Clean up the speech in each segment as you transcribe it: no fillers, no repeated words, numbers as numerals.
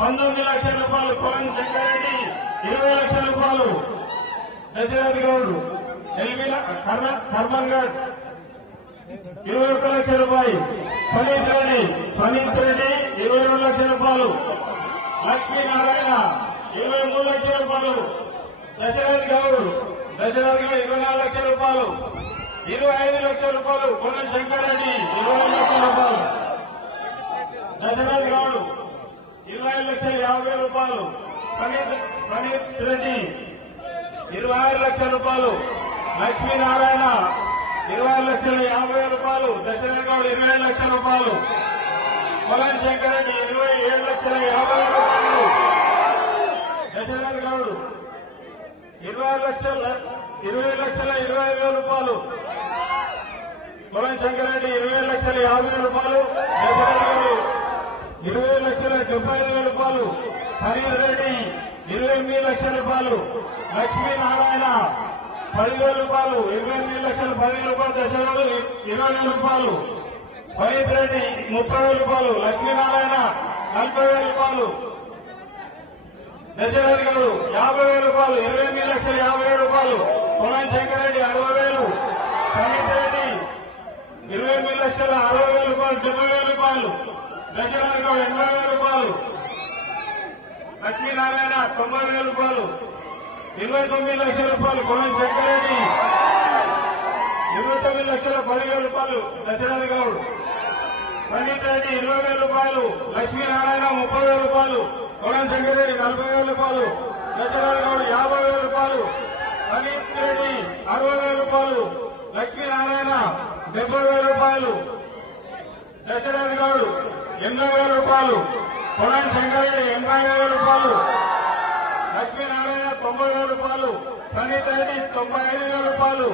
19 లక్షల రూపాయలు. కోవన్ శంకరెడ్డి 20 లక్షల రూపాయలు. దశరథ్ గౌడ్ ఎల్వి కర్మన్ గఢ్ 21 లక్షల రూపాయలు. ఫణీత్ రెడ్డి 22 లక్షల రూపాయలు. లక్ష్మీనారాయణ 23 లక్షల రూపాయలు. దశరథ్ గౌడ్ 24 లక్షల రూపాయలు. 25 లక్షల రూపాయలు. కోవన్ శంకరెడ్డి 20 లక్షల రూపాయలు. దశరథ్ గౌడ్ 25,50,000 రూపాయలు. ఫణీత్ రెడ్డి 26 లక్షల రూపాయలు. లక్ష్మీనారాయణ 26,50,000 రూపాయలు. దశరథ్ గౌడ్ 20 లక్షల రూపాయలు. కోవన్ శంకరెడ్డి 27,50,000 రూపాయలు. దశరథ్ గౌడ్ 20,20,25,000 రూపాయలు. కోవన్ శంకరెడ్డి 20,50,000 రూపాయలు. దశరథ్ గౌడ్ 20,75,000 రూపాయలు. ఫణీత్ రెడ్డి 28 లక్షల రూపాయలు. లక్ష్మీనారాయణ 10,000 రూపాయలు. 28,10,000 రూపాయలు. దశరథ్ 20,000 రూపాయలు. ఫణీత్ రెడ్డి 30,000 రూపాయలు. లక్ష్మీనారాయణ 40,000 రూపాయలు. దశరథ్ గౌడ్ 50,000 రూపాయలు. 28,50,000 రూపాయలు. కోవన్ శంకరెడ్డి 60,000. ఫణీత్ రెడ్డి 28,60,000 రూపాయలు. 70,000 రూపాయలు. దశరథ్ గౌడ్ 80,000 రూపాయలు. లక్ష్మీనారాయణ 90,000 రూపాయలు. 29 లక్షల రూపాయలు. కోవన్ శంకరెడ్డి 29,10,000 రూపాయలు. దశరథ్ గౌడ్. ఫణీత్ రెడ్డి 20,000 రూపాయలు. లక్ష్మీనారాయణ 30,000 రూపాయలు. కోవన్ శంకరెడ్డి 40,000 రూపాయలు. దశరథ్ గౌడ్ 50,000 రూపాయలు. ఫణీత్ రెడ్డి 60,000 రూపాయలు. లక్ష్మీనారాయణ 70,000 రూపాయలు. దశరథ్ గౌడ్ 80,000 రూపాయలు. కోవన్ శంకరెడ్డి 80,000 రూపాయలు. లక్ష్మీనారాయణ 90,000 రూపాయలు. ఫణీత్ రెడ్డి 95,000 రూపాయలు.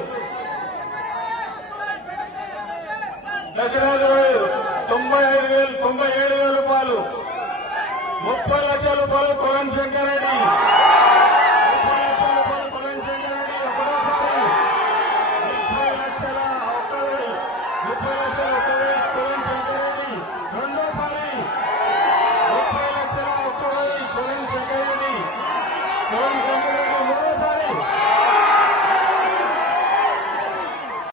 దశరథ్ గౌడ్ 97,000 రూపాయలు. 30 లక్షల రూపాయలు. కోవన్ శంకరెడ్డి